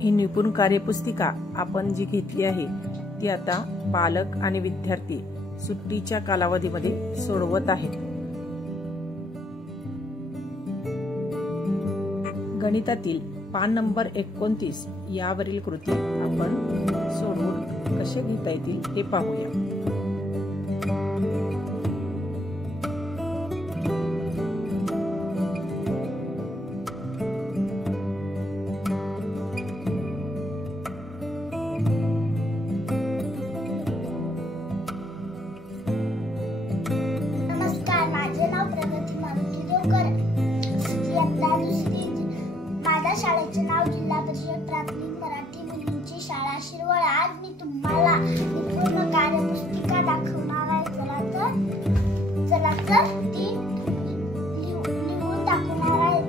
ही निपुण कार्यपुस्तिका आपण जी घेतली आहे ती आता पालक आणि विद्यार्थी सुट्टीच्या कालावधीमध्ये सोडवत आहेत। गणितातील पान नंबर 29 यावरील कृती आपण सोडवून कसे घेता येतील हे पाहूया। नमस्कार, माझे नाव प्रगती मारुती देवकर। माझ्या शाळेचे नाव जिल्हा परिषद प्राथमिक मराठी मुलींची शाळा शिरवळ। आज मी तुम्हाला निपुण कार्यपुस्तिका दाखवणार आहे। चला तर ती लिहून दाखवणार आहे।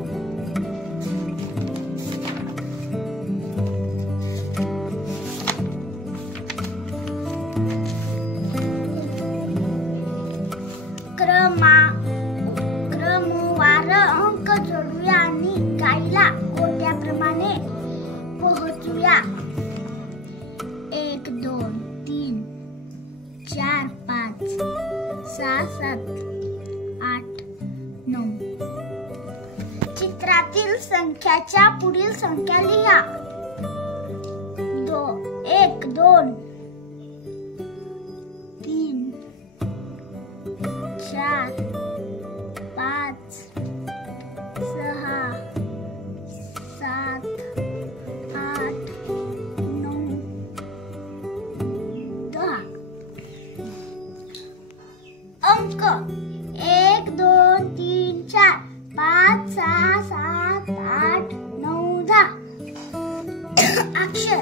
क्रमवार अंक जोडूया आणि गाईला गोट्याप्रमाणे पोहोचूया। 1 2 3 4 5 6 7 8 9 चित्रातील संख्याच्या पुढील संख्या लिहा। 1 2 3 4 5 6 7 8 9 10 अंक 1 2 3 4 5 6 7 8 9 10 अक्षर